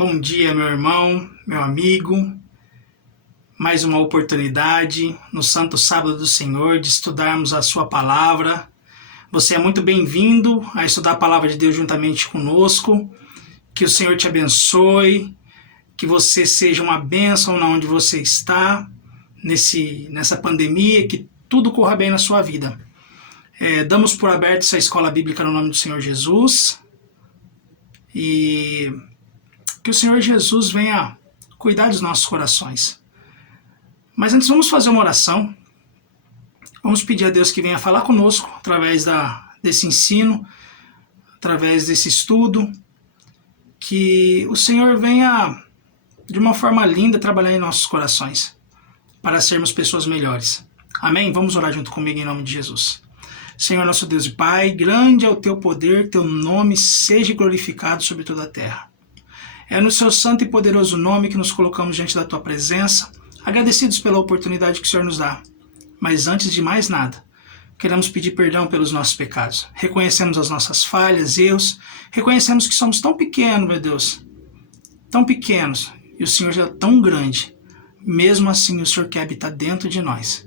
Bom dia, meu irmão, meu amigo. Mais uma oportunidade no Santo Sábado do Senhor de estudarmos a sua palavra. Você é muito bem-vindo a estudar a palavra de Deus juntamente conosco. Que o Senhor te abençoe, que você seja uma bênção na onde você está, nessa pandemia, que tudo corra bem na sua vida. Damos por aberto essa escola bíblica no nome do Senhor Jesus. E que o Senhor Jesus venha cuidar dos nossos corações. Mas antes vamos fazer uma oração. Vamos pedir a Deus que venha falar conosco através desse ensino, através desse estudo. Que o Senhor venha de uma forma linda trabalhar em nossos corações, para sermos pessoas melhores. Amém? Vamos orar junto comigo em nome de Jesus. Senhor nosso Deus e Pai, grande é o teu poder, teu nome seja glorificado sobre toda a terra. É no seu santo e poderoso nome que nos colocamos diante da tua presença, agradecidos pela oportunidade que o Senhor nos dá. Mas antes de mais nada, queremos pedir perdão pelos nossos pecados. Reconhecemos as nossas falhas, erros, reconhecemos que somos tão pequenos, meu Deus, tão pequenos, e o Senhor já é tão grande. Mesmo assim, o Senhor quer habitar dentro de nós.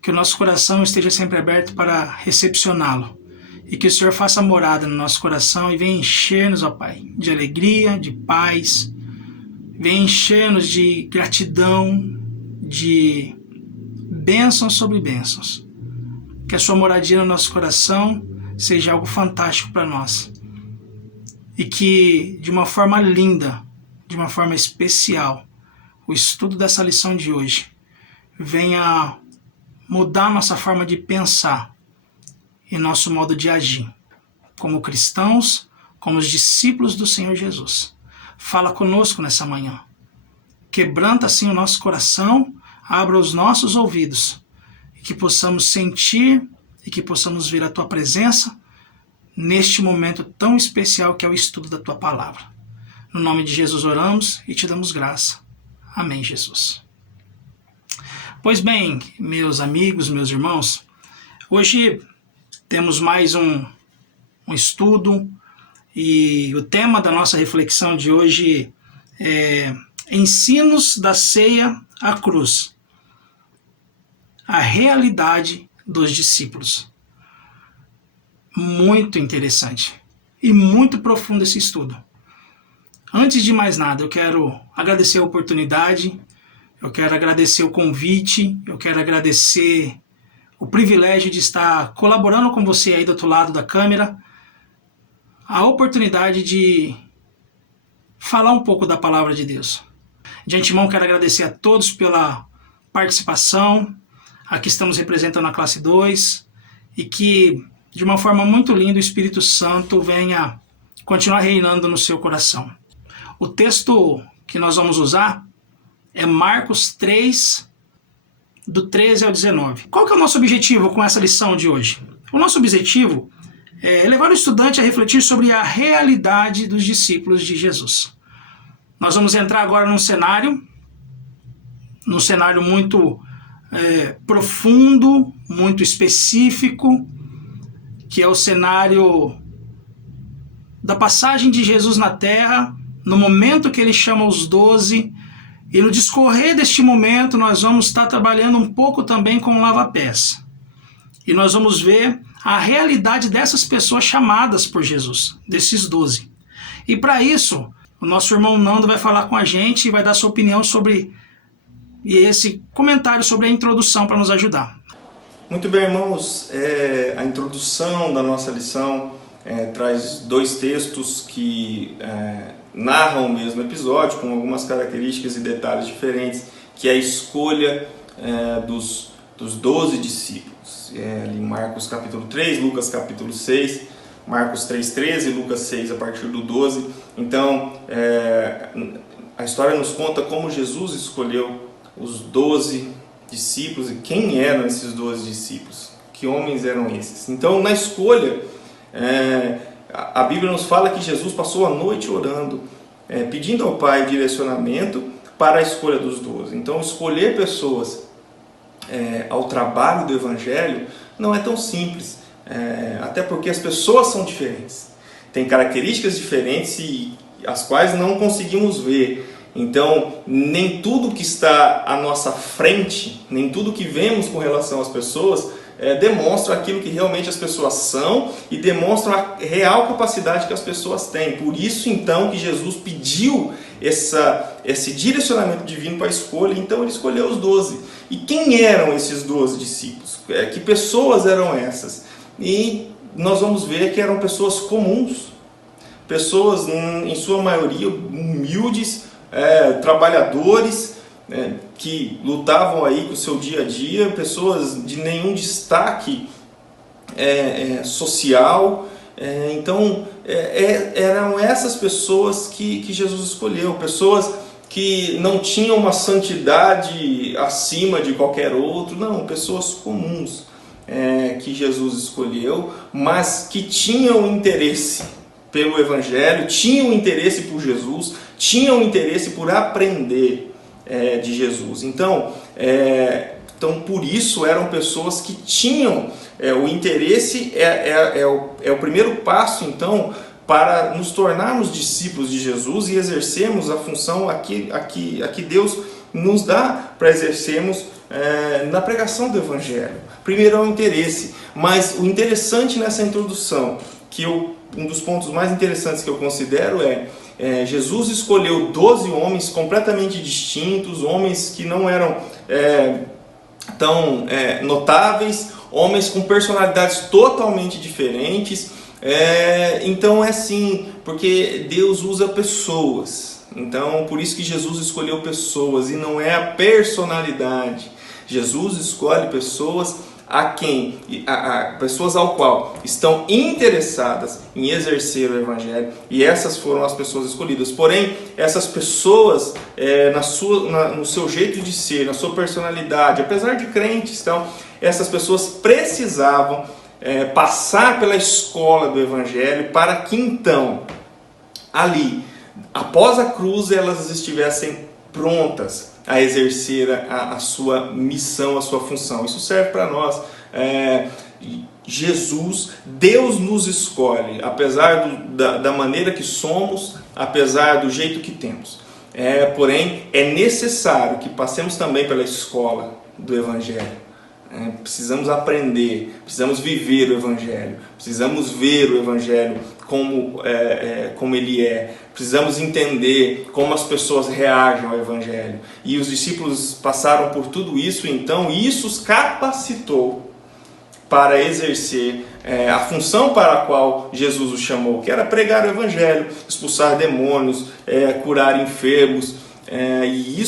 Que o nosso coração esteja sempre aberto para recepcioná-lo. E que o Senhor faça morada no nosso coração e venha encher-nos, ó Pai, de alegria, de paz. Venha encher-nos de gratidão, de bênçãos sobre bênçãos. Que a sua moradia no nosso coração seja algo fantástico para nós. E que, de uma forma linda, de uma forma especial, o estudo dessa lição de hoje venha mudar nossa forma de pensar e nosso modo de agir, como cristãos, como os discípulos do Senhor Jesus. Fala conosco nessa manhã. Quebranta assim o nosso coração, abra os nossos ouvidos, e que possamos sentir e que possamos ver a tua presença neste momento tão especial que é o estudo da tua palavra. No nome de Jesus oramos e te damos graça. Amém, Jesus. Pois bem, meus amigos, meus irmãos, hoje temos mais um estudo e o tema da nossa reflexão de hoje é Ensinos da Ceia à Cruz. A realidade dos discípulos. Muito interessante e muito profundo esse estudo. Antes de mais nada, eu quero agradecer a oportunidade, eu quero agradecer o convite, eu quero agradecer o privilégio de estar colaborando com você aí do outro lado da câmera, a oportunidade de falar um pouco da palavra de Deus. De antemão, quero agradecer a todos pela participação. Aqui estamos representando a classe 2 e que, de uma forma muito linda, o Espírito Santo venha continuar reinando no seu coração. O texto que nós vamos usar é Marcos 3, do 13 ao 19. Qual que é o nosso objetivo com essa lição de hoje? O nosso objetivo é levar o estudante a refletir sobre a realidade dos discípulos de Jesus. Nós vamos entrar agora num cenário muito profundo, muito específico, que é o cenário da passagem de Jesus na Terra, no momento que ele chama os 12, e no discorrer deste momento nós vamos estar trabalhando um pouco também com lava-pés. E nós vamos ver a realidade dessas pessoas chamadas por Jesus, desses 12. E para isso, o nosso irmão Nando vai falar com a gente e vai dar sua opinião sobre esse comentário sobre a introdução para nos ajudar. Muito bem, irmãos. A introdução da nossa lição traz dois textos que narram o mesmo episódio, com algumas características e detalhes diferentes, que é a escolha dos 12 discípulos. Ali em Marcos capítulo 3, Lucas capítulo 6, Marcos 3:13, Lucas 6 a partir do 12. Então, a história nos conta como Jesus escolheu os 12 discípulos e quem eram esses 12 discípulos, que homens eram esses. Então, na escolha, a Bíblia nos fala que Jesus passou a noite orando, pedindo ao Pai direcionamento para a escolha dos 12. Então, escolher pessoas ao trabalho do Evangelho não é tão simples, até porque as pessoas são diferentes, têm características diferentes as quais não conseguimos ver. Então, nem tudo que está à nossa frente, nem tudo que vemos com relação às pessoas, demonstra aquilo que realmente as pessoas são e demonstra a real capacidade que as pessoas têm. Por isso, então, que Jesus pediu esse direcionamento divino para a escolha. Então, ele escolheu os 12. E quem eram esses 12 discípulos? Que pessoas eram essas? E nós vamos ver que eram pessoas comuns, pessoas, em sua maioria, humildes, trabalhadores, que lutavam aí com o seu dia a dia, pessoas de nenhum destaque social. Então, eram essas pessoas que Jesus escolheu, pessoas que não tinham uma santidade acima de qualquer outro, não, pessoas comuns que Jesus escolheu, mas que tinham interesse pelo Evangelho, tinham interesse por Jesus, tinham interesse por aprender de Jesus. Então, por isso eram pessoas que tinham o interesse, o primeiro passo, então, para nos tornarmos discípulos de Jesus e exercermos a função a que Deus nos dá para exercermos na pregação do Evangelho. Primeiro é o interesse, mas o interessante nessa introdução, um dos pontos mais interessantes que eu considero Jesus escolheu 12 homens completamente distintos, homens que não eram tão notáveis, homens com personalidades totalmente diferentes. Então é assim, porque Deus usa pessoas. Então, por isso que Jesus escolheu pessoas e não é a personalidade. Jesus escolhe pessoas pessoas ao qual estão interessadas em exercer o Evangelho, e essas foram as pessoas escolhidas. Porém, essas pessoas, no seu jeito de ser, na sua personalidade, apesar de crentes, então, essas pessoas precisavam passar pela escola do Evangelho para que então, ali, após a cruz, elas estivessem prontas a exercer a sua missão, a sua função. Isso serve para nós. Deus nos escolhe, apesar da maneira que somos, apesar do jeito que temos. Porém, é necessário que passemos também pela escola do Evangelho. Precisamos aprender, precisamos viver o Evangelho, precisamos ver o Evangelho como ele é, precisamos entender como as pessoas reagem ao Evangelho. E os discípulos passaram por tudo isso, então isso os capacitou para exercer a função para a qual Jesus os chamou, que era pregar o Evangelho, expulsar demônios, curar enfermos. E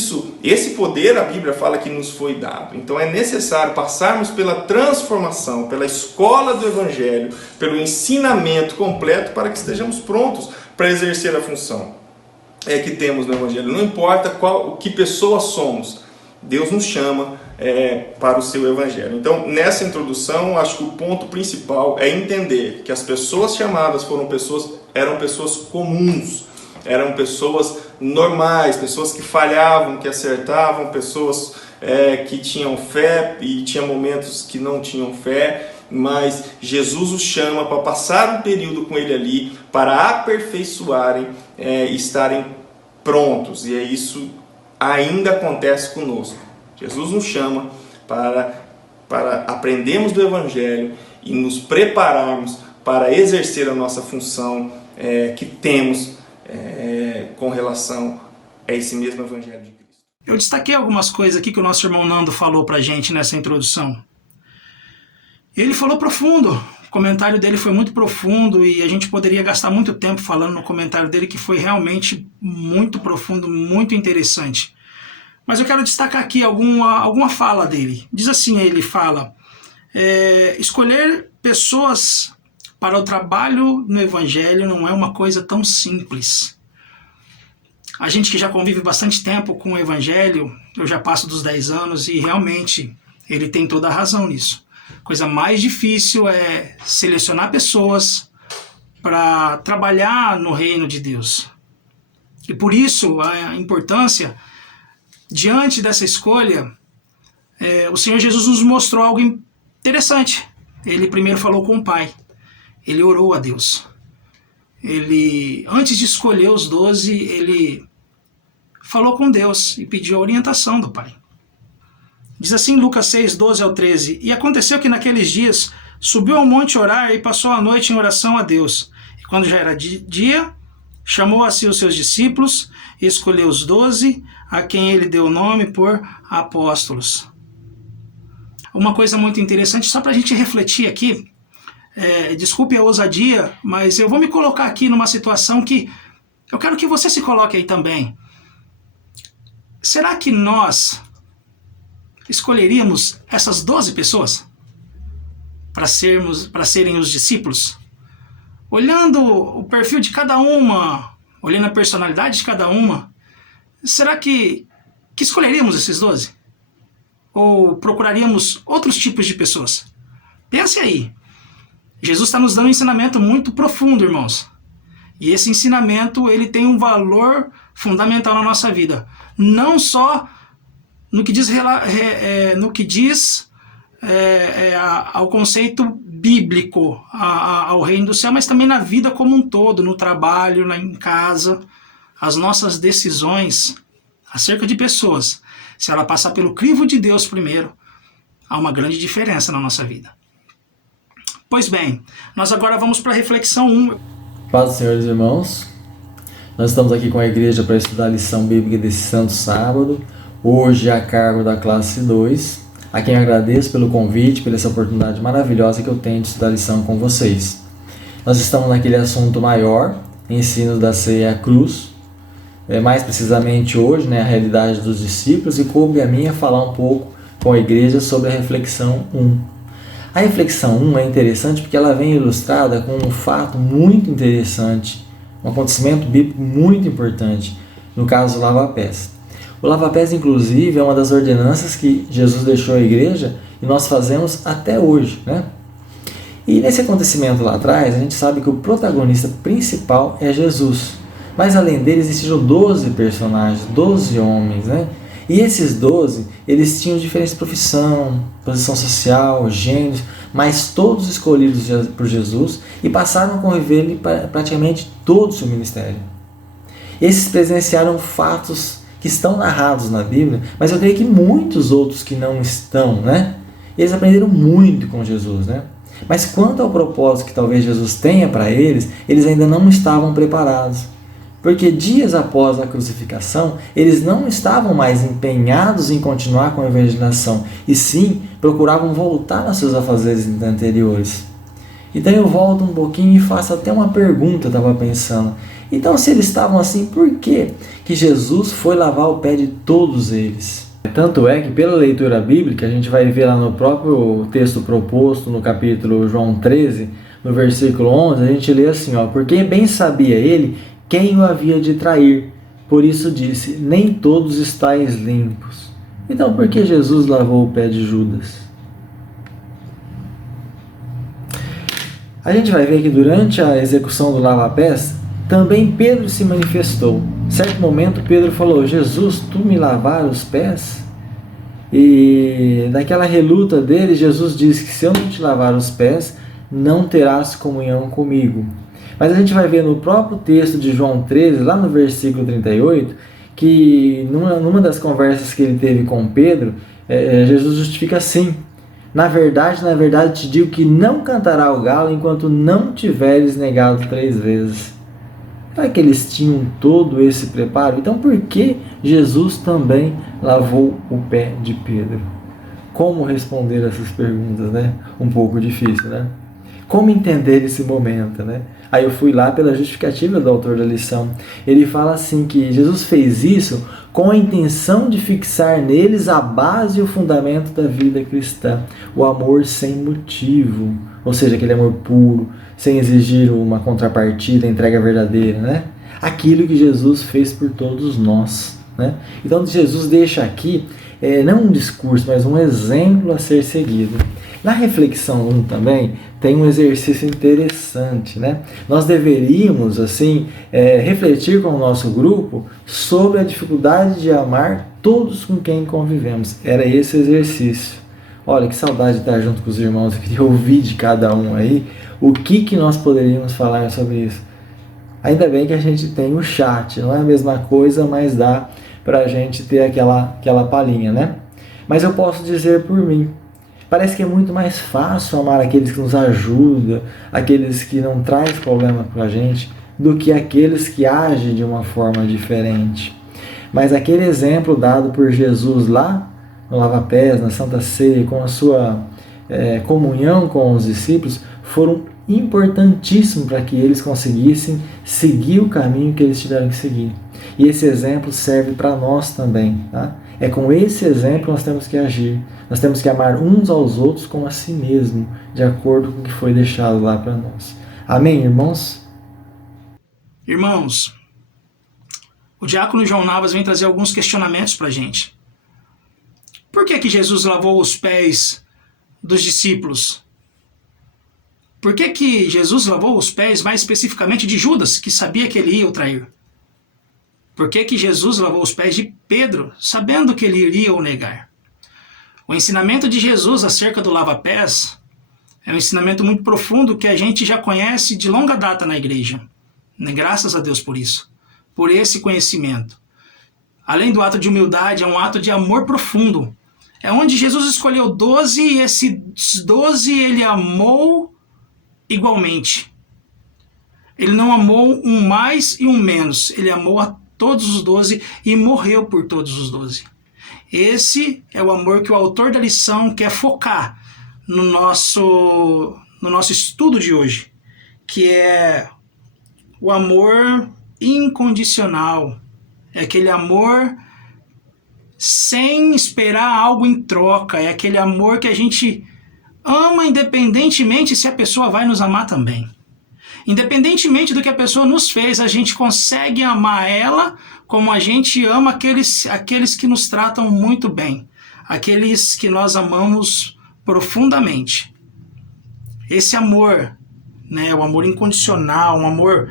esse poder a Bíblia fala que nos foi dado. Então é necessário passarmos pela transformação, pela escola do Evangelho, pelo ensinamento completo para que estejamos prontos para exercer a função que temos no Evangelho. Não importa que pessoa somos, Deus nos chama para o seu Evangelho. Então, nessa introdução, acho que o ponto principal é entender que as pessoas chamadas eram pessoas comuns, eram pessoas normais, pessoas que falhavam, que acertavam, pessoas que tinham fé e tinha momentos que não tinham fé, mas Jesus os chama para passar um período com ele ali, para aperfeiçoarem e estarem prontos. E isso ainda acontece conosco. Jesus nos chama para aprendermos do Evangelho e nos prepararmos para exercer a nossa função que temos com relação a esse mesmo Evangelho de Cristo. Eu destaquei algumas coisas aqui que o nosso irmão Nando falou pra gente nessa introdução. Ele falou profundo, o comentário dele foi muito profundo e a gente poderia gastar muito tempo falando no comentário dele, que foi realmente muito profundo, muito interessante. Mas eu quero destacar aqui alguma fala dele. Diz assim, ele fala, escolher pessoas para o trabalho no Evangelho não é uma coisa tão simples. A gente que já convive bastante tempo com o Evangelho, eu já passo dos 10 anos e realmente ele tem toda a razão nisso. A coisa mais difícil é selecionar pessoas para trabalhar no reino de Deus. E por isso a importância, diante dessa escolha, o Senhor Jesus nos mostrou algo interessante. Ele primeiro falou com o Pai. Ele orou a Deus. ele, antes de escolher os 12, ele falou com Deus e pediu a orientação do Pai. Diz assim Lucas 6, 12 ao 13: E aconteceu que naqueles dias subiu ao monte orar e passou a noite em oração a Deus. E quando já era dia, chamou a si os seus discípulos e escolheu os 12, a quem ele deu o nome por apóstolos. Uma coisa muito interessante, só para a gente refletir aqui, desculpe a ousadia, mas eu vou me colocar aqui numa situação que eu quero que você se coloque aí também. Será que nós escolheríamos essas 12 pessoas para serem os discípulos? Olhando o perfil de cada uma, olhando a personalidade de cada uma, será que escolheríamos esses 12? Ou procuraríamos outros tipos de pessoas? Pense aí. Jesus está nos dando um ensinamento muito profundo, irmãos. E esse ensinamento ele tem um valor fundamental na nossa vida. Não só no que diz ao conceito bíblico, ao reino do céu, mas também na vida como um todo, no trabalho, em casa. As nossas decisões acerca de pessoas, se ela passar pelo crivo de Deus primeiro, há uma grande diferença na nossa vida. Pois bem, nós agora vamos para a reflexão 1. Paz do Senhor, irmãos. Nós estamos aqui com a igreja para estudar a lição bíblica desse santo sábado, hoje a cargo da classe 2, a quem eu agradeço pelo convite, pela essa oportunidade maravilhosa que eu tenho de estudar a lição com vocês. Nós estamos naquele assunto maior, ensino da ceia à cruz, mais precisamente hoje, a realidade dos discípulos, e coube a mim falar um pouco com a igreja sobre a reflexão 1. A reflexão 1 é interessante porque ela vem ilustrada com um fato muito interessante, um acontecimento bíblico muito importante, no caso do lava-pés. O lava-pés, inclusive, é uma das ordenanças que Jesus deixou à igreja e nós fazemos até hoje, E nesse acontecimento lá atrás, a gente sabe que o protagonista principal é Jesus. Mas além dele existiam 12 personagens, 12 homens, E esses 12, eles tinham diferentes posição social, gêneros, mas todos escolhidos por Jesus e passaram a conviver praticamente todo o seu ministério. Esses presenciaram fatos que estão narrados na Bíblia, mas eu creio que muitos outros que não estão, Eles aprenderam muito com Jesus, Mas quanto ao propósito que talvez Jesus tenha para eles, eles ainda não estavam preparados. Porque dias após a crucificação, eles não estavam mais empenhados em continuar com a evangelização, e sim procuravam voltar aos seus afazeres anteriores. Então eu volto um pouquinho e faço até uma pergunta, eu estava pensando. Então se eles estavam assim, por que Jesus foi lavar o pé de todos eles? Tanto é que pela leitura bíblica, a gente vai ver lá no próprio texto proposto, no capítulo João 13, no versículo 11, a gente lê assim, porque bem sabia ele quem o havia de trair, por isso disse, nem todos estáis limpos. Então por que Jesus lavou o pé de Judas? A gente vai ver que durante a execução do lava-pés, também Pedro se manifestou. Em certo momento Pedro falou, Jesus, tu me lavares os pés? E naquela reluta dele, Jesus disse que se eu não te lavar os pés, não terás comunhão comigo. Mas a gente vai ver no próprio texto de João 13, lá no versículo 38, que numa das conversas que ele teve com Pedro, Jesus justifica assim, na verdade, te digo que não cantará o galo enquanto não tiveres negado 3 vezes. Será que eles tinham todo esse preparo? Então por que Jesus também lavou o pé de Pedro? Como responder essas perguntas, Um pouco difícil, Como entender esse momento, Aí eu fui lá pela justificativa do autor da lição. Ele fala assim que Jesus fez isso com a intenção de fixar neles a base e o fundamento da vida cristã. O amor sem motivo, ou seja, aquele amor puro, sem exigir uma contrapartida, entrega verdadeira, Aquilo que Jesus fez por todos nós, Então Jesus deixa aqui, não um discurso, mas um exemplo a ser seguido. Na reflexão 1 também tem um exercício interessante, Nós deveríamos, refletir com o nosso grupo sobre a dificuldade de amar todos com quem convivemos. Era esse o exercício. Olha, que saudade de estar junto com os irmãos, eu queria ouvir de cada um aí o que nós poderíamos falar sobre isso. Ainda bem que a gente tem o chat, não é a mesma coisa, mas dá para a gente ter aquela palhinha, né? Mas eu posso dizer por mim, parece que é muito mais fácil amar aqueles que nos ajudam, aqueles que não trazem problema para a gente, do que aqueles que agem de uma forma diferente. Mas aquele exemplo dado por Jesus lá no lava-pés, na Santa Ceia, com a sua comunhão com os discípulos, foram importantíssimos para que eles conseguissem seguir o caminho que eles tiveram que seguir. E esse exemplo serve para nós também. Tá? É com esse exemplo que nós temos que agir. Nós temos que amar uns aos outros como a si mesmo, de acordo com o que foi deixado lá para nós. Amém, irmãos? Irmãos, o diácono João Navas vem trazer alguns questionamentos para a gente. Por que Jesus lavou os pés dos discípulos? Por que Jesus lavou os pés mais especificamente de Judas, que sabia que ele ia o trair? Por que Jesus lavou os pés de Pedro, sabendo que ele iria o negar? O ensinamento de Jesus acerca do lava-pés é um ensinamento muito profundo que a gente já conhece de longa data na igreja. Graças a Deus por isso, por esse conhecimento. Além do ato de humildade, é um ato de amor profundo. É onde Jesus escolheu 12 e esses 12 ele amou igualmente. Ele não amou um mais e um menos. Ele amou a todos os 12 e morreu por todos os 12. Esse é o amor que o autor da lição quer focar no nosso estudo de hoje, que é o amor incondicional. É aquele amor sem esperar algo em troca. É aquele amor que a gente ama independentemente se a pessoa vai nos amar também. Independentemente do que a pessoa nos fez, a gente consegue amar ela como a gente ama aqueles que nos tratam muito bem. Aqueles que nós amamos profundamente. Esse amor, né, o amor incondicional, um amor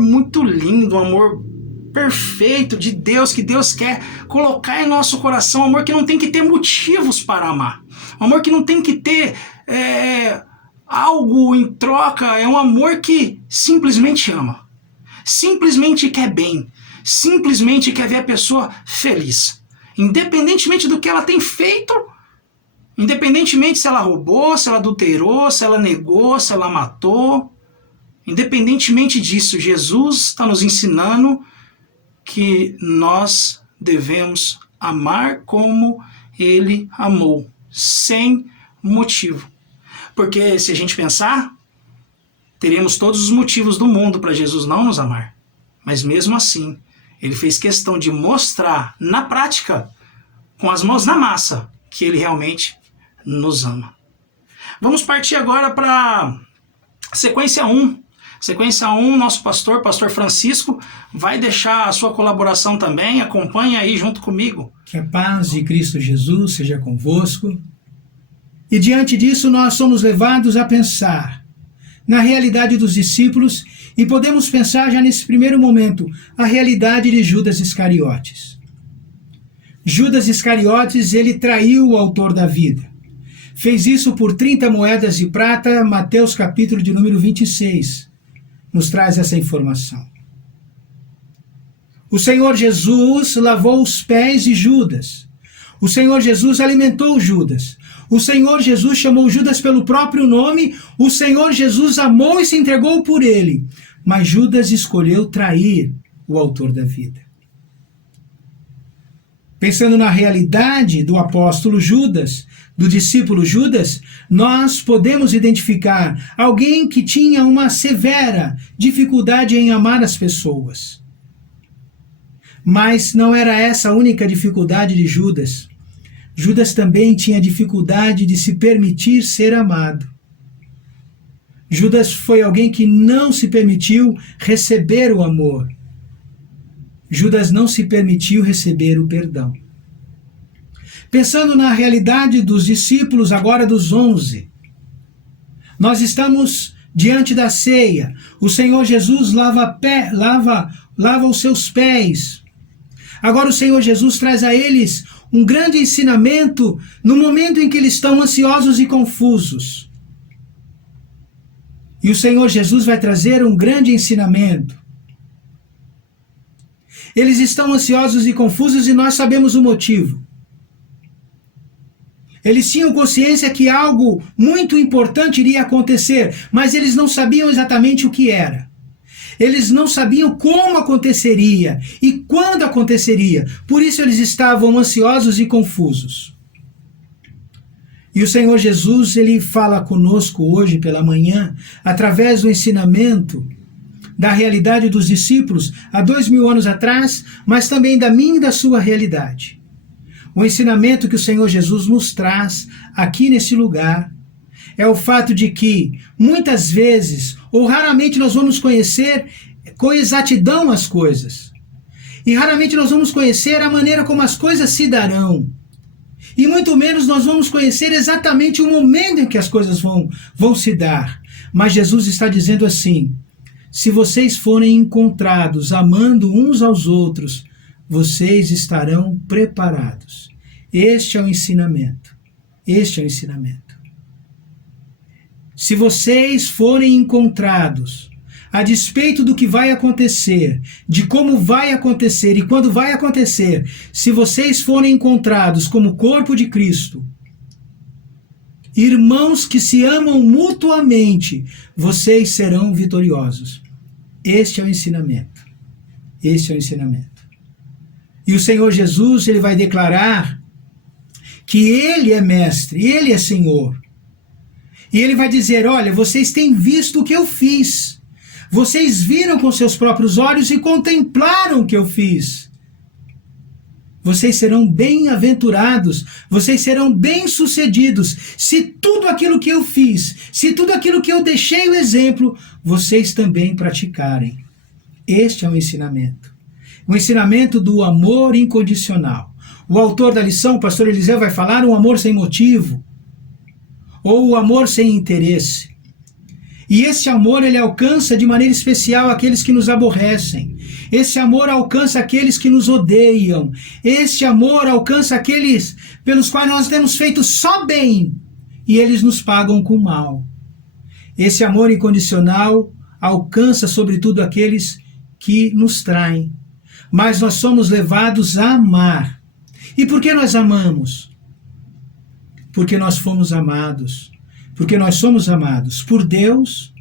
muito lindo, um amor perfeito de Deus, que Deus quer colocar em nosso coração, um amor que não tem que ter motivos para amar, um amor que não tem que ter algo em troca, é um amor que simplesmente ama, simplesmente quer bem, simplesmente quer ver a pessoa feliz, independentemente do que ela tem feito, independentemente se ela roubou, se ela adulterou, se ela negou, se ela matou. Independentemente disso, Jesus está nos ensinando que nós devemos amar como ele amou, sem motivo. Porque se a gente pensar, teríamos todos os motivos do mundo para Jesus não nos amar. Mas mesmo assim, ele fez questão de mostrar na prática, com as mãos na massa, que ele realmente nos ama. Vamos partir agora para sequência 1. Sequência 1, nosso pastor Francisco, vai deixar a sua colaboração também. Acompanhe aí junto comigo. Que a paz de Cristo Jesus seja convosco. E diante disso nós somos levados a pensar na realidade dos discípulos e podemos pensar já nesse primeiro momento a realidade de Judas Iscariotes. Judas Iscariotes, ele traiu o autor da vida. Fez isso por 30 moedas de prata, Mateus capítulo de número 26. Nos traz essa informação. O Senhor Jesus lavou os pés de Judas. O Senhor Jesus alimentou Judas. O Senhor Jesus chamou Judas pelo próprio nome. O Senhor Jesus amou e se entregou por ele. Mas Judas escolheu trair o autor da vida. Pensando na realidade do apóstolo Judas, do discípulo Judas, nós podemos identificar alguém que tinha uma severa dificuldade em amar as pessoas. Mas não era essa a única dificuldade de Judas. Judas também tinha dificuldade de se permitir ser amado. Judas foi alguém que não se permitiu receber o amor. Judas não se permitiu receber o perdão. Pensando na realidade dos discípulos, agora dos 11, nós estamos diante da ceia. O Senhor Jesus lava os seus pés. Agora o Senhor Jesus traz a eles um grande ensinamento no momento em que eles estão ansiosos e confusos. E o Senhor Jesus vai trazer um grande ensinamento. Eles estão ansiosos e confusos e nós sabemos o motivo. Eles tinham consciência que algo muito importante iria acontecer, mas eles não sabiam exatamente o que era. Eles não sabiam como aconteceria e quando aconteceria. Por isso eles estavam ansiosos e confusos. E o Senhor Jesus, ele fala conosco hoje pela manhã, através do ensinamento da realidade dos discípulos há 2000 anos atrás, mas também da minha e da sua realidade. O ensinamento que o Senhor Jesus nos traz aqui nesse lugar é o fato de que muitas vezes, ou raramente, nós vamos conhecer com exatidão as coisas. E raramente nós vamos conhecer a maneira como as coisas se darão. E muito menos nós vamos conhecer exatamente o momento em que as coisas vão se dar. Mas Jesus está dizendo assim: se vocês forem encontrados amando uns aos outros, vocês estarão preparados. Este é o ensinamento. Este é o ensinamento. Se vocês forem encontrados, a despeito do que vai acontecer, de como vai acontecer e quando vai acontecer, se vocês forem encontrados como corpo de Cristo, irmãos que se amam mutuamente, vocês serão vitoriosos. Este é o ensinamento. Este é o ensinamento. E o Senhor Jesus, ele vai declarar que ele é mestre, ele é Senhor. E ele vai dizer: olha, vocês têm visto o que eu fiz. Vocês viram com seus próprios olhos e contemplaram o que eu fiz. Vocês serão bem-aventurados, vocês serão bem-sucedidos, se tudo aquilo que eu fiz, se tudo aquilo que eu deixei o exemplo, vocês também praticarem. Este é o ensinamento. O ensinamento do amor incondicional. O autor da lição, o pastor Eliseu, vai falar um amor sem motivo, ou o amor sem interesse. E esse amor, ele alcança de maneira especial aqueles que nos aborrecem. Esse amor alcança aqueles que nos odeiam. Esse amor alcança aqueles pelos quais nós temos feito só bem e eles nos pagam com mal. Esse amor incondicional alcança sobretudo aqueles que nos traem. Mas nós somos levados a amar. E por que nós amamos? Porque nós fomos amados. Porque nós somos amados por Deus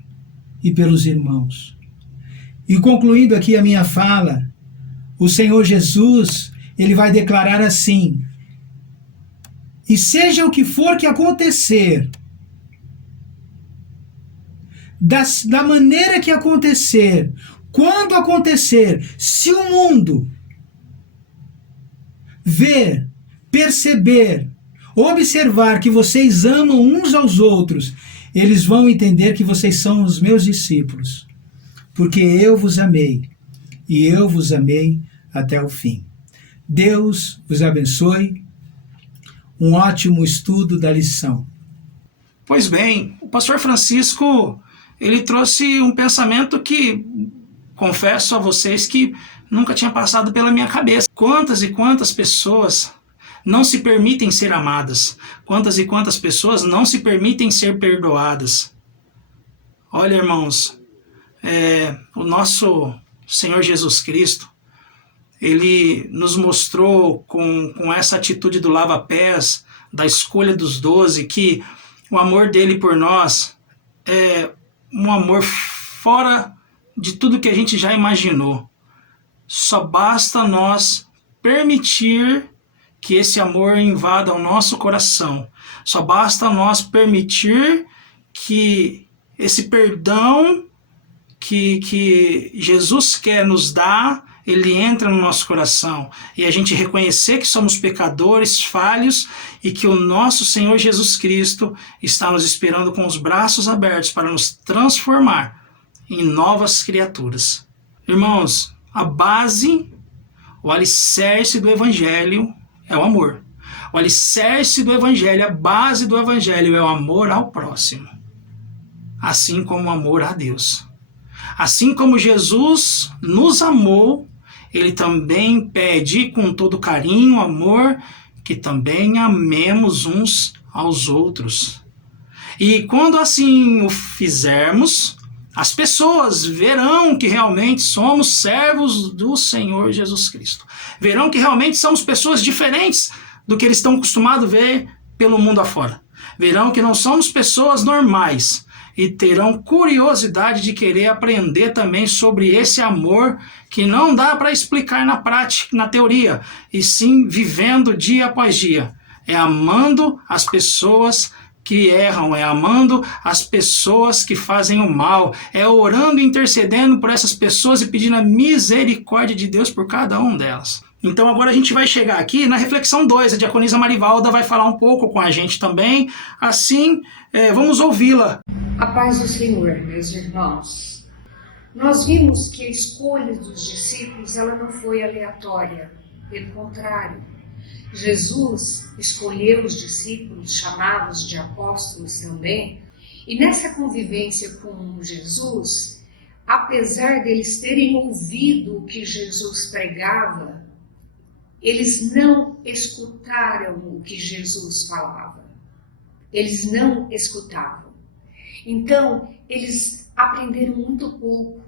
e pelos irmãos. E concluindo aqui a minha fala, o Senhor Jesus, ele vai declarar assim: e seja o que for que acontecer, da maneira que acontecer, quando acontecer, se o mundo ver, perceber, observar que vocês amam uns aos outros, eles vão entender que vocês são os meus discípulos, porque eu vos amei, e eu vos amei até o fim. Deus vos abençoe. Um ótimo estudo da lição. Pois bem, o pastor Francisco, ele trouxe um pensamento que, confesso a vocês, que nunca tinha passado pela minha cabeça. Quantas e quantas pessoas não se permitem ser amadas? Quantas e quantas pessoas não se permitem ser perdoadas? Olha, irmãos, o nosso Senhor Jesus Cristo, ele nos mostrou com essa atitude do lava-pés, da escolha dos 12, que o amor dele por nós é um amor fora de tudo que a gente já imaginou. Só basta nós permitir que esse amor invada o nosso coração. Só basta nós permitir que esse perdão que Jesus quer nos dar, ele entra no nosso coração. E a gente reconhecer que somos pecadores, falhos, e que o nosso Senhor Jesus Cristo está nos esperando com os braços abertos para nos transformar em novas criaturas. Irmãos, a base, o alicerce do Evangelho é o amor. O alicerce do Evangelho, a base do Evangelho é o amor ao próximo, assim como o amor a Deus. Assim como Jesus nos amou, ele também pede com todo carinho, amor, que também amemos uns aos outros. E quando assim o fizermos, As pessoas verão que realmente somos servos do Senhor Jesus Cristo. Verão que realmente somos pessoas diferentes do que eles estão acostumados a ver pelo mundo afora. Verão que não somos pessoas normais e terão curiosidade de querer aprender também sobre esse amor que não dá para explicar na prática, na teoria, e sim vivendo dia após dia. É amando as pessoas que erram, é amando as pessoas que fazem o mal, é orando e intercedendo por essas pessoas e pedindo a misericórdia de Deus por cada um delas. Então agora a gente vai chegar aqui na reflexão 2, a diaconisa Marivalda vai falar um pouco com a gente também, assim vamos ouvi-la. A paz do Senhor, meus irmãos. Nós vimos que a escolha dos discípulos ela não foi aleatória, pelo contrário. Jesus escolheu os discípulos, chamados de apóstolos também, e nessa convivência com Jesus, apesar deles terem ouvido o que Jesus pregava, eles não escutaram o que Jesus falava. Eles não escutavam. Então, eles aprenderam muito pouco.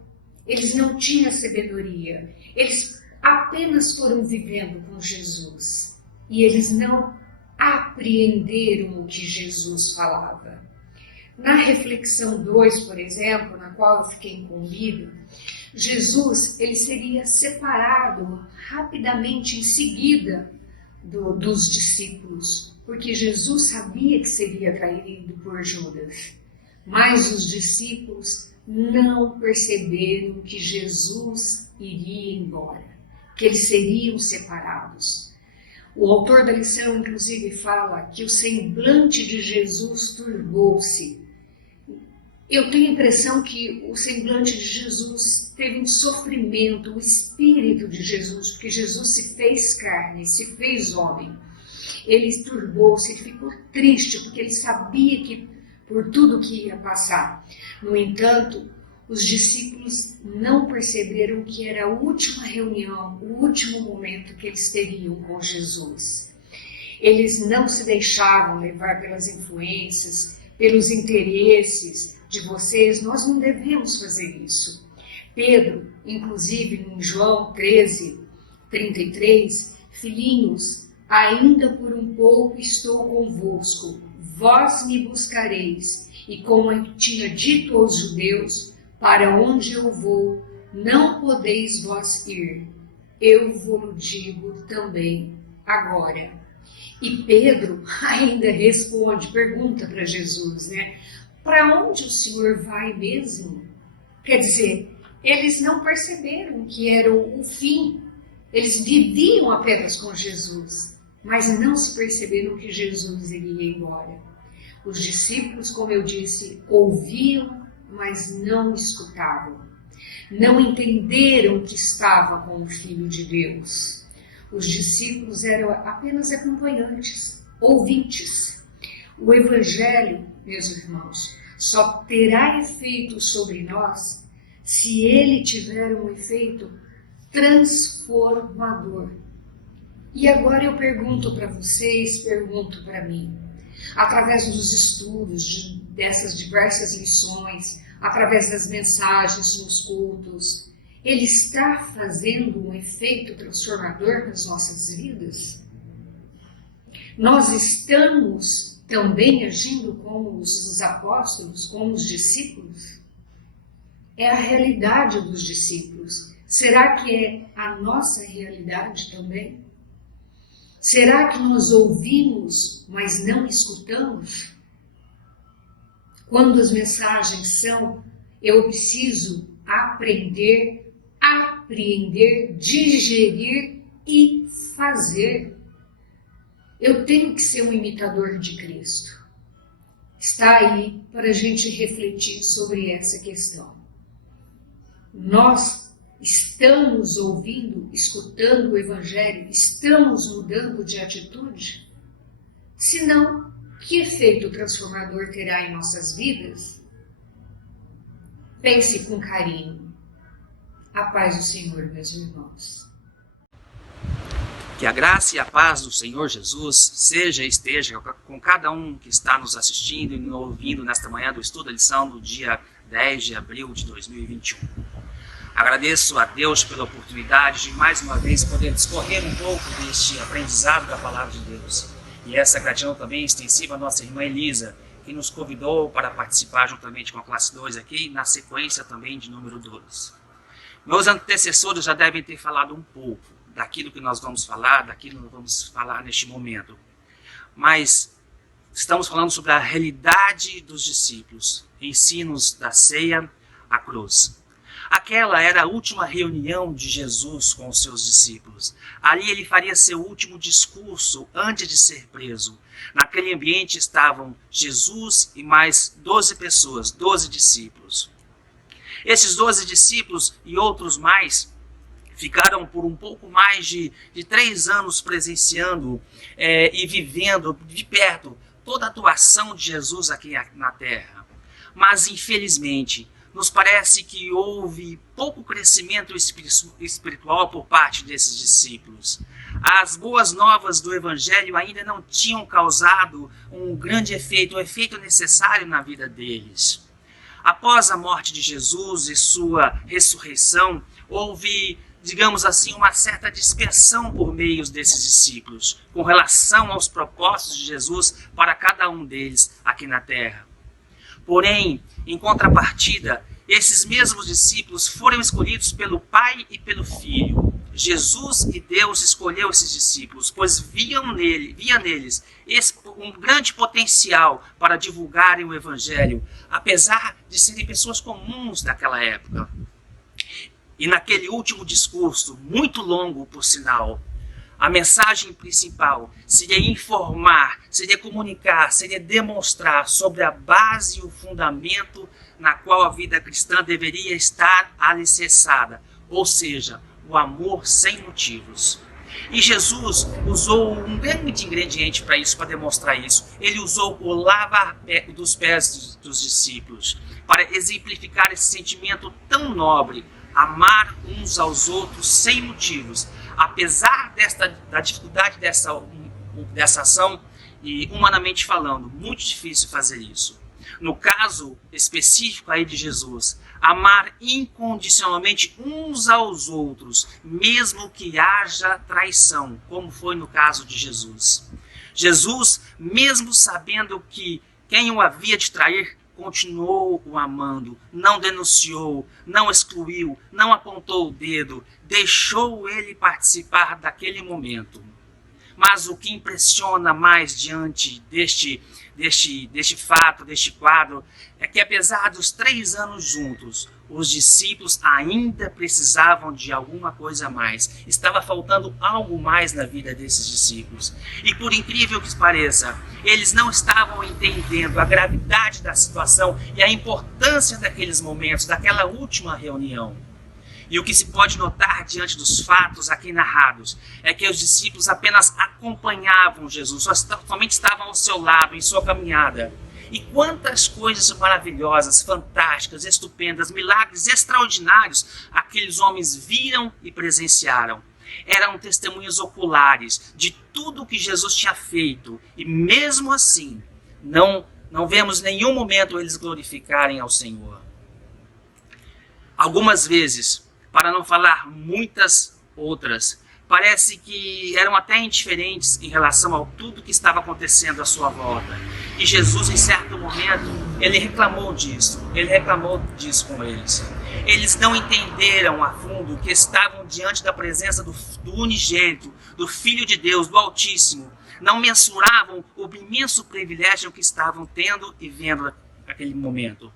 Eles não tinham sabedoria. Eles apenas foram vivendo com Jesus. E eles não apreenderam o que Jesus falava. Na reflexão 2, por exemplo, na qual eu fiquei incumbido, Jesus ele seria separado rapidamente em seguida dos discípulos, porque Jesus sabia que seria traído por Judas. Mas os discípulos não perceberam que Jesus iria embora, que eles seriam separados. O autor da lição, inclusive, fala que o semblante de Jesus turbou-se. Eu tenho a impressão que o semblante de Jesus teve um sofrimento, o espírito de Jesus, porque Jesus se fez carne, se fez homem. Ele turbou-se, ele ficou triste, porque ele sabia que por tudo que ia passar. No entanto, os discípulos não perceberam que era a última reunião, o último momento que eles teriam com Jesus. Eles não se deixavam levar pelas influências, pelos interesses de vocês. Nós não devemos fazer isso. Pedro, inclusive em João 13, 33, filhinhos, ainda por um pouco estou convosco, vós me buscareis, e como eu tinha dito aos judeus, para onde eu vou, não podeis vós ir. Eu vos digo também agora. E Pedro ainda responde, pergunta para Jesus, né? Para onde o Senhor vai mesmo? Quer dizer, eles não perceberam que era o fim. Eles viviam apenas com Jesus, mas não se perceberam que Jesus iria embora. Os discípulos, como eu disse, ouviam, mas não escutavam. Não entenderam que estava com o Filho de Deus. Os discípulos eram apenas acompanhantes, ouvintes. O Evangelho, meus irmãos, só terá efeito sobre nós se ele tiver um efeito transformador. E agora eu pergunto para vocês, pergunto para mim, através dos estudos dessas diversas lições, através das mensagens nos cultos, ele está fazendo um efeito transformador nas nossas vidas? Nós estamos também agindo como os apóstolos, como os discípulos? É a realidade dos discípulos. Será que é a nossa realidade também? Será que nós ouvimos, mas não escutamos? Quando as mensagens são, eu preciso aprender, apreender, digerir e fazer. Eu tenho que ser um imitador de Cristo. Está aí para a gente refletir sobre essa questão. Nós estamos ouvindo, escutando o Evangelho, estamos mudando de atitude? Se não, que efeito transformador terá em nossas vidas? Pense com carinho. A paz do Senhor, meus irmãos. Que a graça e a paz do Senhor Jesus seja e esteja com cada um que está nos assistindo e nos ouvindo nesta manhã do estudo da lição do dia 10 de abril de 2021. Agradeço a Deus pela oportunidade de mais uma vez poder discorrer um pouco deste aprendizado da Palavra de Deus. E essa gratidão também extensiva à nossa irmã Elisa, que nos convidou para participar juntamente com a classe 2 aqui, na sequência também de número 2. Meus antecessores já devem ter falado um pouco daquilo que nós vamos falar, daquilo que nós vamos falar neste momento. Mas estamos falando sobre a realidade dos discípulos, ensinos da ceia à cruz. Aquela era a última reunião de Jesus com os seus discípulos. Ali ele faria seu último discurso antes de ser preso. Naquele ambiente estavam Jesus e mais 12 pessoas, 12 discípulos. Esses 12 discípulos e outros mais ficaram por um pouco mais de 3 anos presenciando e vivendo de perto toda a atuação de Jesus aqui na terra. Mas, infelizmente, nos parece que houve pouco crescimento espiritual por parte desses discípulos. As boas novas do Evangelho ainda não tinham causado um grande efeito, o efeito necessário na vida deles. Após a morte de Jesus e sua ressurreição, houve, digamos assim, uma certa dispersão por meio desses discípulos, com relação aos propósitos de Jesus para cada um deles aqui na terra. Porém, em contrapartida, esses mesmos discípulos foram escolhidos pelo Pai e pelo Filho. Jesus e Deus escolheu esses discípulos, pois via neles um grande potencial para divulgarem o Evangelho, apesar de serem pessoas comuns daquela época. E naquele último discurso, muito longo por sinal, a mensagem principal seria informar, seria comunicar, seria demonstrar sobre a base e o fundamento na qual a vida cristã deveria estar alicerçada, ou seja, o amor sem motivos. E Jesus usou um grande ingrediente para isso, para demonstrar isso. Ele usou o lavar dos pés dos discípulos, para exemplificar esse sentimento tão nobre, amar uns aos outros sem motivos. Apesar da dificuldade dessa ação, e humanamente falando, muito difícil fazer isso. No caso específico aí de Jesus, amar incondicionalmente uns aos outros, mesmo que haja traição, como foi no caso de Jesus. Jesus, mesmo sabendo que quem o havia de trair, continuou o amando, não denunciou, não excluiu, não apontou o dedo, deixou ele participar daquele momento. Mas o que impressiona mais diante deste fato, deste quadro, é que apesar dos 3 anos juntos, os discípulos ainda precisavam de alguma coisa a mais. Estava faltando algo mais na vida desses discípulos. E por incrível que pareça, eles não estavam entendendo a gravidade da situação e a importância daqueles momentos, daquela última reunião. E o que se pode notar diante dos fatos aqui narrados é que os discípulos apenas acompanhavam Jesus, somente estavam ao seu lado em sua caminhada. E quantas coisas maravilhosas, fantásticas, estupendas, milagres extraordinários aqueles homens viram e presenciaram. Eram testemunhas oculares de tudo o que Jesus tinha feito. E mesmo assim, não vemos nenhum momento eles glorificarem ao Senhor. Algumas vezes, para não falar muitas outras, parece que eram até indiferentes em relação a tudo que estava acontecendo à sua volta. E Jesus, em certo momento, ele reclamou disso com eles. Eles não entenderam a fundo que estavam diante da presença do unigênito, do Filho de Deus, do Altíssimo. Não mensuravam o imenso privilégio que estavam tendo e vendo naquele momento.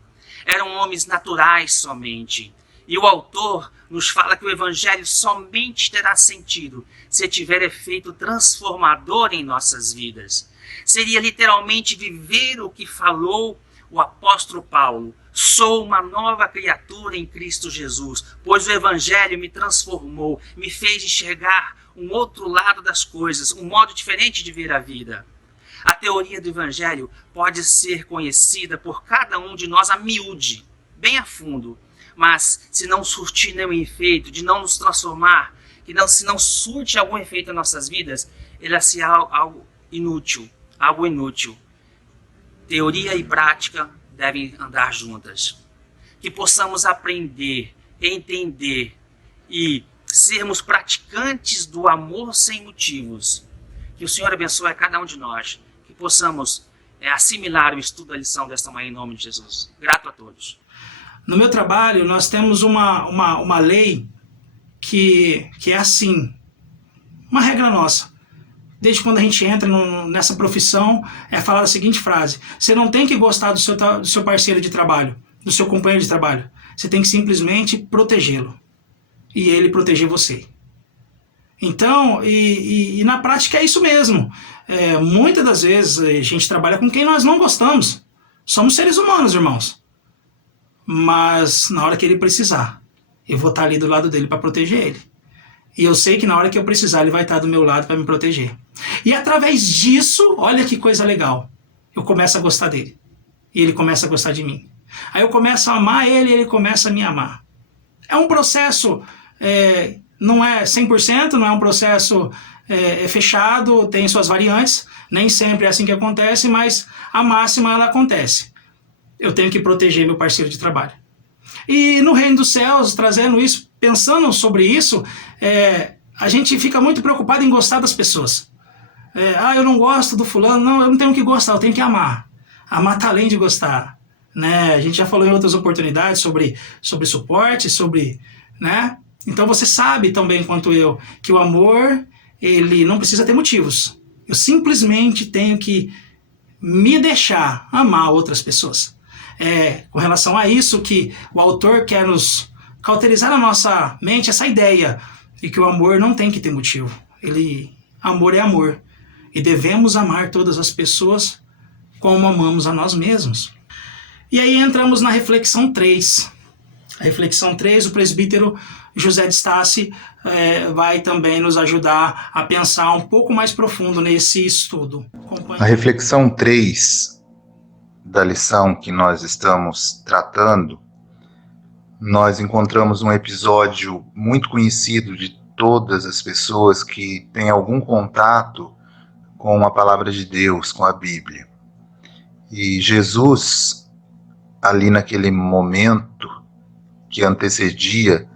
Eram homens naturais somente. E o autor nos fala que o Evangelho somente terá sentido se tiver efeito transformador em nossas vidas. Seria literalmente viver o que falou o apóstolo Paulo. Sou uma nova criatura em Cristo Jesus, pois o Evangelho me transformou, me fez enxergar um outro lado das coisas, um modo diferente de ver a vida. A teoria do Evangelho pode ser conhecida por cada um de nós a miúde, bem a fundo. Mas se não surtir nenhum efeito, de não nos transformar, se não surte algum efeito em nossas vidas, ele é algo inútil. Teoria e prática devem andar juntas. que possamos aprender, entender e sermos praticantes do amor sem motivos. Que o Senhor abençoe a cada um de nós, que possamos assimilar o estudo da lição desta manhã em nome de Jesus. Grato a todos. No meu trabalho, nós temos uma lei que é assim, uma regra nossa. Desde quando a gente entra nessa profissão, é falar a seguinte frase: você não tem que gostar do seu parceiro de trabalho, do seu companheiro de trabalho. Você tem que simplesmente protegê-lo. E ele proteger você. Então, e na prática é isso mesmo. Muitas das vezes a gente trabalha com quem nós não gostamos. Somos seres humanos, irmãos. Mas na hora que ele precisar, eu vou estar ali do lado dele para proteger ele. E eu sei que na hora que eu precisar, ele vai estar do meu lado para me proteger. E através disso, olha que coisa legal, eu começo a gostar dele. E ele começa a gostar de mim. Aí eu começo a amar ele e ele começa a me amar. É um processo, não é 100%, não é um processo fechado, tem suas variantes. Nem sempre é assim que acontece, mas a máxima ela acontece. Eu tenho que proteger meu parceiro de trabalho. E no reino dos céus, trazendo isso, pensando sobre isso, a gente fica muito preocupado em gostar das pessoas. Eu não gosto do fulano. Não, eu não tenho que gostar, eu tenho que amar. Amar está além de gostar. Né? A gente já falou em outras oportunidades sobre suporte, né? Então você sabe tão bem quanto eu que o amor, ele não precisa ter motivos. Eu simplesmente tenho que me deixar amar outras pessoas. Com relação a isso que o autor quer nos cauterizar na nossa mente, essa ideia de que o amor não tem que ter motivo. Amor é amor. E devemos amar todas as pessoas como amamos a nós mesmos. E aí entramos na reflexão 3. A reflexão 3, o presbítero José de Stassi vai também nos ajudar a pensar um pouco mais profundo nesse estudo. A reflexão 3 da lição que nós estamos tratando, nós encontramos um episódio muito conhecido de todas as pessoas que têm algum contato com a palavra de Deus, com a Bíblia. E Jesus, ali naquele momento que antecedia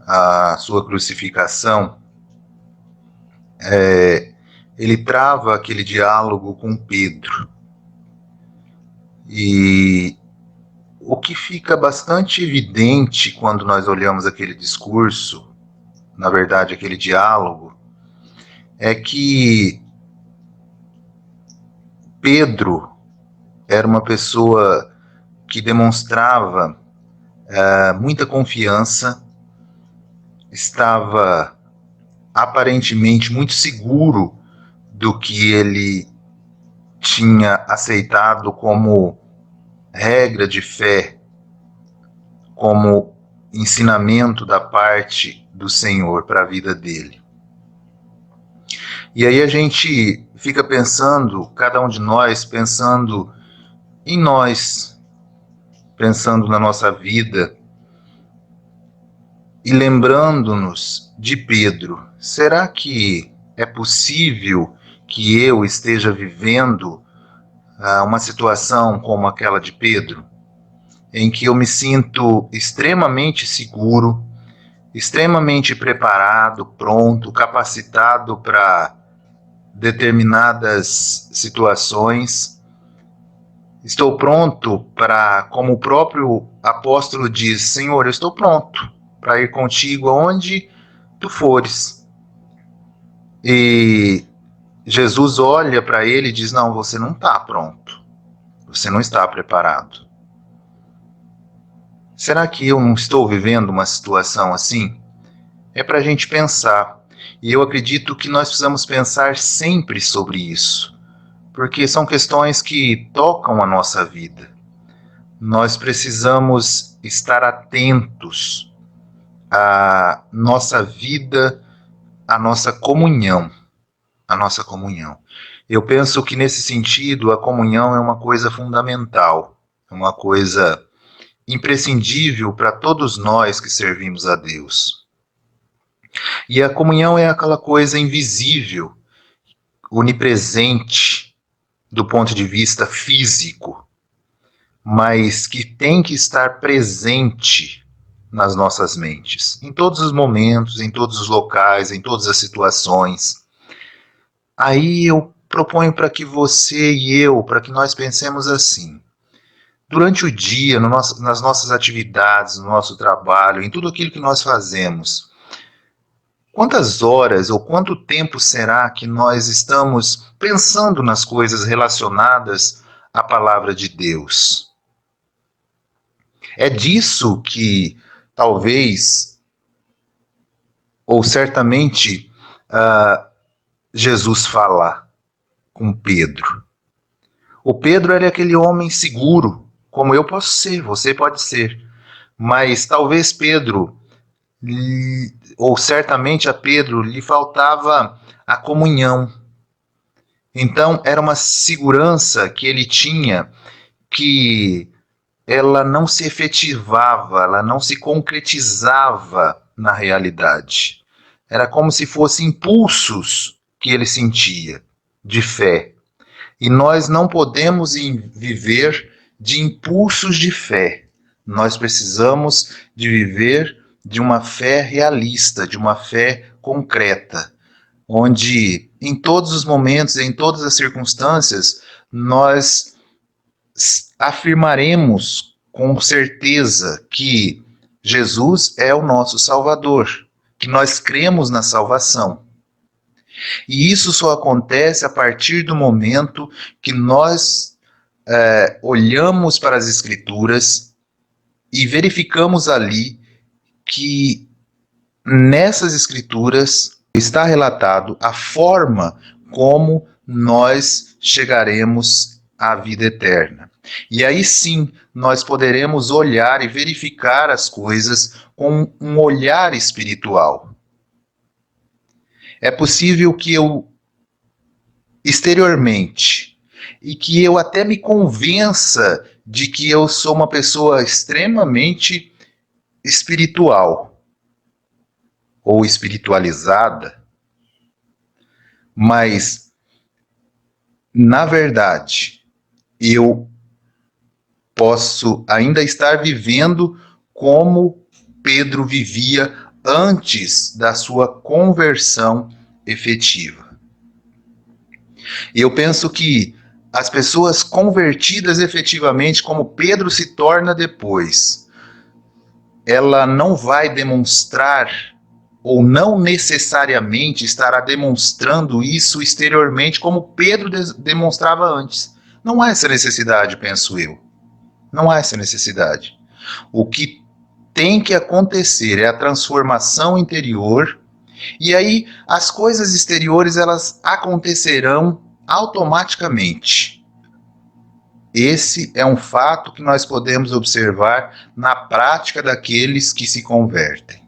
a sua crucificação, ele trava aquele diálogo com Pedro. E o que fica bastante evidente quando nós olhamos aquele discurso, na verdade aquele diálogo, é que Pedro era uma pessoa que demonstrava muita confiança, estava aparentemente muito seguro do que ele tinha aceitado como regra de fé, como ensinamento da parte do Senhor para a vida dele. E aí a gente fica pensando, cada um de nós, pensando em nós, pensando na nossa vida, e lembrando-nos de Pedro. Será que é possível que eu esteja vivendo uma situação como aquela de Pedro, em que eu me sinto extremamente seguro, extremamente preparado, pronto, capacitado para determinadas situações? Estou pronto para, como o próprio apóstolo diz, Senhor, eu estou pronto para ir contigo aonde tu fores. E Jesus olha para ele e diz, não, você não está pronto, você não está preparado. Será que eu não estou vivendo uma situação assim? É para a gente pensar, e eu acredito que nós precisamos pensar sempre sobre isso, porque são questões que tocam a nossa vida. Nós precisamos estar atentos à nossa vida, à nossa comunhão. Eu penso que nesse sentido a comunhão é uma coisa fundamental, é uma coisa imprescindível para todos nós que servimos a Deus. E a comunhão é aquela coisa invisível, onipresente do ponto de vista físico, mas que tem que estar presente nas nossas mentes, em todos os momentos, em todos os locais, em todas as situações. Aí eu proponho para que você e eu, para que nós pensemos assim: durante o dia, nas nossas atividades, no nosso trabalho, em tudo aquilo que nós fazemos, quantas horas ou quanto tempo será que nós estamos pensando nas coisas relacionadas à palavra de Deus? É disso que talvez, ou certamente, Jesus fala com Pedro. O Pedro era aquele homem seguro, como eu posso ser, você pode ser. Mas talvez Pedro, ou certamente a Pedro, lhe faltava a comunhão. Então era uma segurança que ele tinha que ela não se efetivava, ela não se concretizava na realidade. Era como se fossem impulsos que ele sentia de fé. E nós não podemos viver de impulsos de fé. Nós precisamos de viver de uma fé realista, de uma fé concreta, onde em todos os momentos, em todas as circunstâncias, nós afirmaremos com certeza que Jesus é o nosso Salvador, que nós cremos na salvação. E isso só acontece a partir do momento que nós olhamos para as Escrituras e verificamos ali que nessas Escrituras está relatado a forma como nós chegaremos à vida eterna. E aí sim, nós poderemos olhar e verificar as coisas com um olhar espiritual. É possível que eu, exteriormente, e que eu até me convença de que eu sou uma pessoa extremamente espiritual, ou espiritualizada, mas, na verdade, eu posso ainda estar vivendo como Pedro vivia antes da sua conversão efetiva. E eu penso que as pessoas convertidas efetivamente, como Pedro se torna depois, ela não vai demonstrar, ou não necessariamente estará demonstrando isso exteriormente como Pedro demonstrava antes. Não há essa necessidade, penso eu. Não há essa necessidade. O que tem que acontecer é a transformação interior, e aí as coisas exteriores elas acontecerão automaticamente. Esse é um fato que nós podemos observar na prática daqueles que se convertem.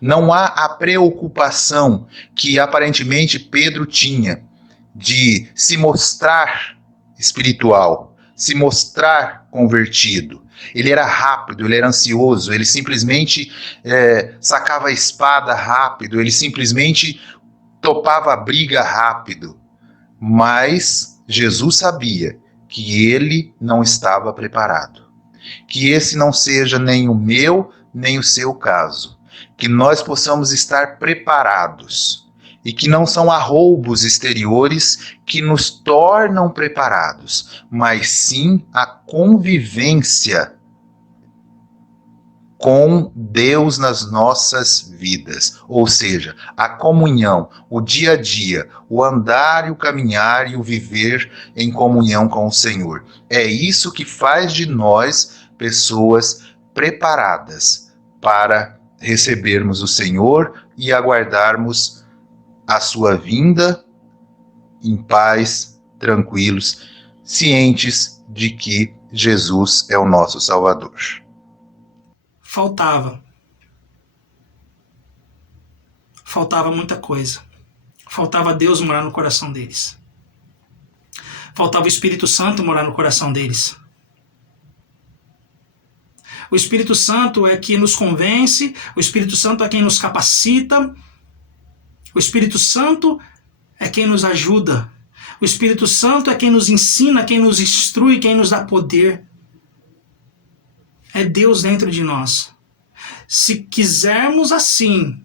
Não há a preocupação que aparentemente Pedro tinha de se mostrar espiritual, se mostrar convertido. Ele era rápido, ele era ansioso, ele simplesmente sacava a espada rápido, ele simplesmente topava a briga rápido. Mas Jesus sabia que ele não estava preparado. Que esse não seja nem o meu, nem o seu caso. Que nós possamos estar preparados. E que não são arroubos exteriores que nos tornam preparados, mas sim a convivência com Deus nas nossas vidas. Ou seja, a comunhão, o dia a dia, o andar e o caminhar e o viver em comunhão com o Senhor. É isso que faz de nós pessoas preparadas para recebermos o Senhor e aguardarmos a sua vinda em paz, tranquilos, cientes de que Jesus é o nosso Salvador. Faltava muita coisa. Faltava Deus morar no coração deles. Faltava o Espírito Santo morar no coração deles. O Espírito Santo é quem nos convence, o Espírito Santo é quem nos capacita, o Espírito Santo é quem nos ajuda, o Espírito Santo é quem nos ensina, quem nos instrui, quem nos dá poder. é Deus dentro de nós. Se quisermos assim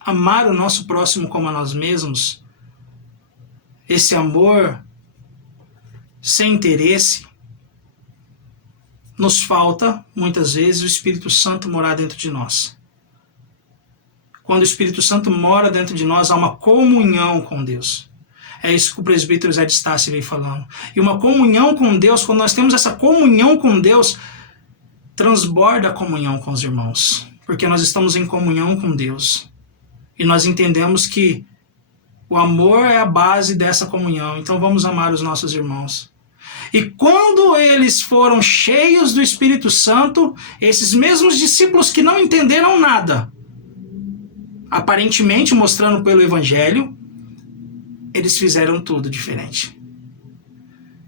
amar o nosso próximo como a nós mesmos, esse amor sem interesse, nos falta, muitas vezes, o Espírito Santo morar dentro de nós. Quando o Espírito Santo mora dentro de nós, há uma comunhão com Deus. É isso que o presbítero Zé de Estácio vem falando. E uma comunhão com Deus, quando nós temos essa comunhão com Deus, transborda a comunhão com os irmãos. Porque nós estamos em comunhão com Deus. E nós entendemos que o amor é a base dessa comunhão. Então vamos amar os nossos irmãos. E quando eles foram cheios do Espírito Santo, esses mesmos discípulos que não entenderam nada, aparentemente mostrando pelo Evangelho, eles fizeram tudo diferente.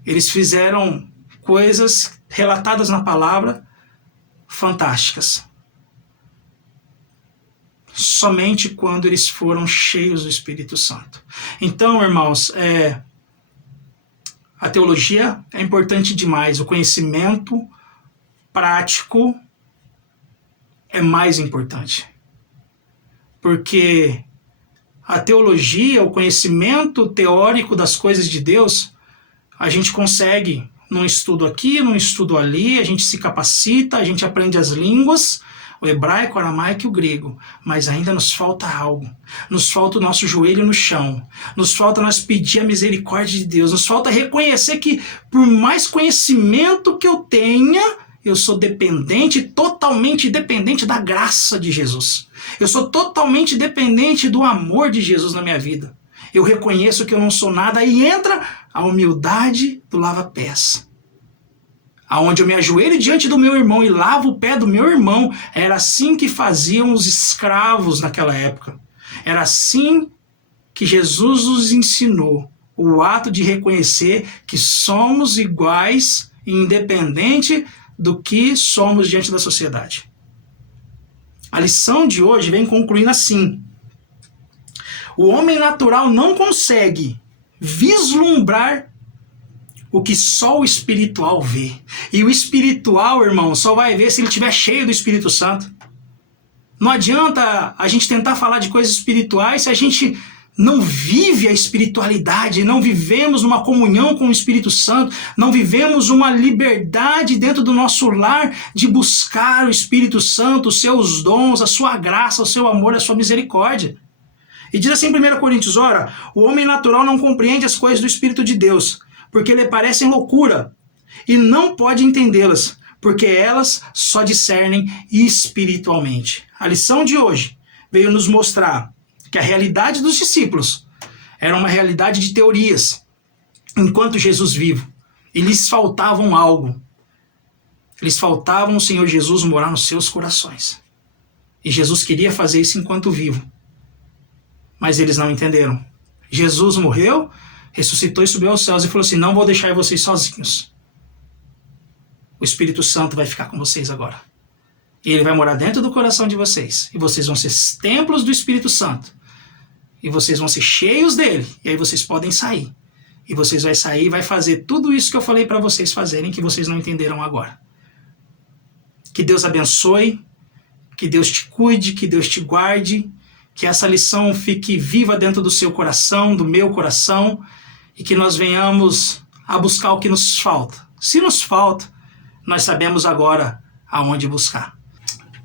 Eles fizeram coisas relatadas na palavra fantásticas. Somente quando eles foram cheios do Espírito Santo. Então, irmãos, a teologia é importante demais. O conhecimento prático é mais importante. Porque a teologia, o conhecimento teórico das coisas de Deus, a gente consegue num estudo aqui, num estudo ali, a gente se capacita, a gente aprende as línguas, o hebraico, o aramaico e o grego, mas ainda nos falta algo. Nos falta o nosso joelho no chão, nos falta nós pedir a misericórdia de Deus, nos falta reconhecer que por mais conhecimento que eu tenha, eu sou dependente, totalmente dependente da graça de Jesus. Eu sou totalmente dependente do amor de Jesus na minha vida. Eu reconheço que eu não sou nada, e entra a humildade do lava-pés. Aonde eu me ajoelho diante do meu irmão e lavo o pé do meu irmão. Era assim que faziam os escravos naquela época. Era assim que Jesus nos ensinou. O ato de reconhecer que somos iguais e independente do que somos diante da sociedade. A lição de hoje vem concluindo assim. O homem natural não consegue vislumbrar o que só o espiritual vê. E o espiritual, irmão, só vai ver se ele estiver cheio do Espírito Santo. Não adianta a gente tentar falar de coisas espirituais se a gente não vive a espiritualidade, não vivemos uma comunhão com o Espírito Santo, não vivemos uma liberdade dentro do nosso lar de buscar o Espírito Santo, os seus dons, a sua graça, o seu amor, a sua misericórdia. E diz assim em 1 Coríntios, ora, o homem natural não compreende as coisas do Espírito de Deus, porque lhe parecem loucura, e não pode entendê-las, porque elas só discernem espiritualmente. A lição de hoje veio nos mostrar que a realidade dos discípulos era uma realidade de teorias, enquanto Jesus vivo. E lhes faltavam algo. Lhes faltava o Senhor Jesus morar nos seus corações. E Jesus queria fazer isso enquanto vivo. Mas eles não entenderam. Jesus morreu, ressuscitou e subiu aos céus e falou assim, não vou deixar vocês sozinhos. O Espírito Santo vai ficar com vocês agora. E ele vai morar dentro do coração de vocês. E vocês vão ser templos do Espírito Santo. E vocês vão ser cheios dele. E aí vocês podem sair. E vocês vão sair e vai fazer tudo isso que eu falei para vocês fazerem, que vocês não entenderam agora. Que Deus abençoe. Que Deus te cuide. Que Deus te guarde. Que essa lição fique viva dentro do seu coração, do meu coração. E que nós venhamos a buscar o que nos falta. Se nos falta, nós sabemos agora aonde buscar.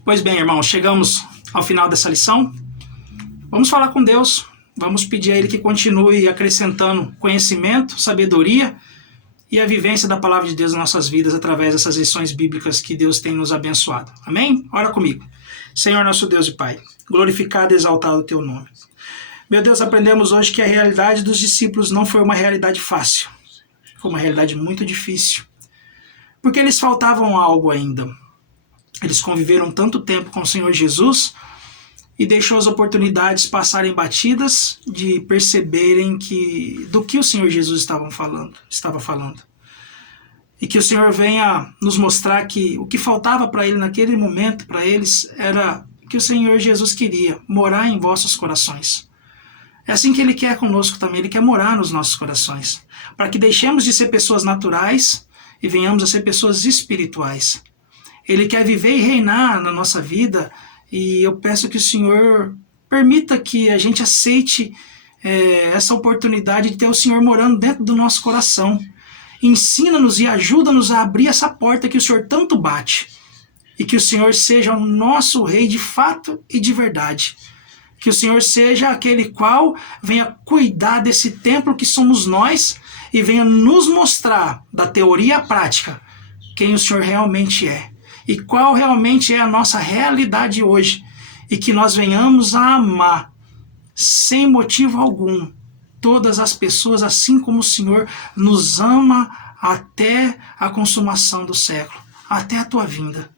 Pois bem, irmãos, chegamos ao final dessa lição. Vamos falar com Deus, vamos pedir a Ele que continue acrescentando conhecimento, sabedoria e a vivência da palavra de Deus nas nossas vidas através dessas lições bíblicas que Deus tem nos abençoado. Amém? Ora comigo. Senhor nosso Deus e Pai, glorificado e exaltado o Teu nome. Meu Deus, aprendemos hoje que a realidade dos discípulos não foi uma realidade fácil, foi uma realidade muito difícil, porque eles faltavam algo ainda. Eles conviveram tanto tempo com o Senhor Jesus e deixou as oportunidades passarem batidas de perceberem do que o Senhor Jesus estava falando. E que o Senhor venha nos mostrar que o que faltava para Ele naquele momento, para eles, era que o Senhor Jesus queria morar em vossos corações. É assim que Ele quer conosco também, Ele quer morar nos nossos corações, para que deixemos de ser pessoas naturais e venhamos a ser pessoas espirituais. Ele quer viver e reinar na nossa vida, e eu peço que o Senhor permita que a gente aceite essa oportunidade de ter o Senhor morando dentro do nosso coração. Ensina-nos e ajuda-nos a abrir essa porta que o Senhor tanto bate, e que o Senhor seja o nosso Rei de fato e de verdade. Que o Senhor seja aquele qual venha cuidar desse templo que somos nós e venha nos mostrar, da teoria à prática, quem o Senhor realmente é e qual realmente é a nossa realidade hoje, e que nós venhamos a amar, sem motivo algum, todas as pessoas, assim como o Senhor nos ama até a consumação do século, até a tua vinda.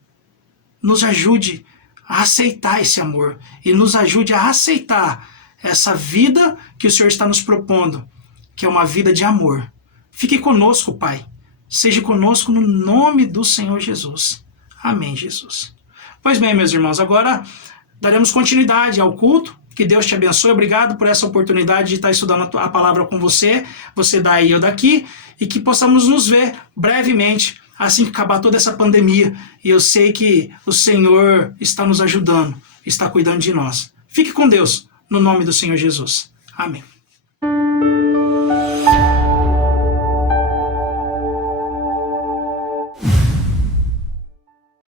Nos ajude a aceitar esse amor e nos ajude a aceitar essa vida que o Senhor está nos propondo, que é uma vida de amor. Fique conosco, Pai. Seja conosco no nome do Senhor Jesus. Amém, Jesus. Pois bem, meus irmãos, agora daremos continuidade ao culto. Que Deus te abençoe. Obrigado por essa oportunidade de estar estudando a palavra com você daí e eu daqui, e que possamos nos ver brevemente, assim que acabar toda essa pandemia. E eu sei que o Senhor está nos ajudando, está cuidando de nós. Fique com Deus, no nome do Senhor Jesus. Amém.